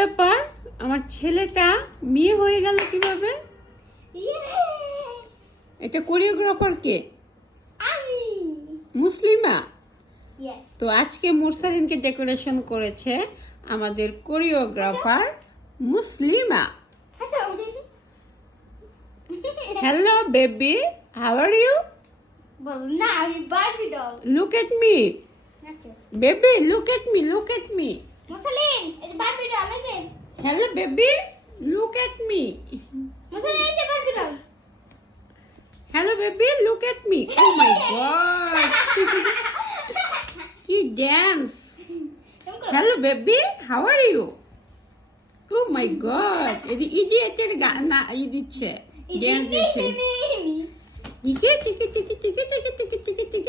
ব্যাপার, আমার ছেলেটা মেয়ে হয়ে গেল কিভাবে? এটা কোরিওগ্রাফার কে? আমি। মুসলিমা। Yes. তো আজকে মুরসালিনকে ডেকোরেশন করেছে আমাদের কোরিওগ্রাফার মুসলিমা। আচ্ছা। Hello baby, how are you? বল না, আমি Barbie doll. Look at me আচ্ছা। Baby, look at me, look at me. Muslim, এই যে বারবি ডল, এই যে। Hello baby, look at me. Muslim, এই যে Barbie doll. Hello baby, look at me. Oh my God, কি dance! Hello baby, how are you? Oh my God, এদি ইডিয়েটের গান দিচ্ছে, ড্যান্স দিচ্ছে। টিকে টিকে টিকে টিকে টিকে টিকে টিকে টিকে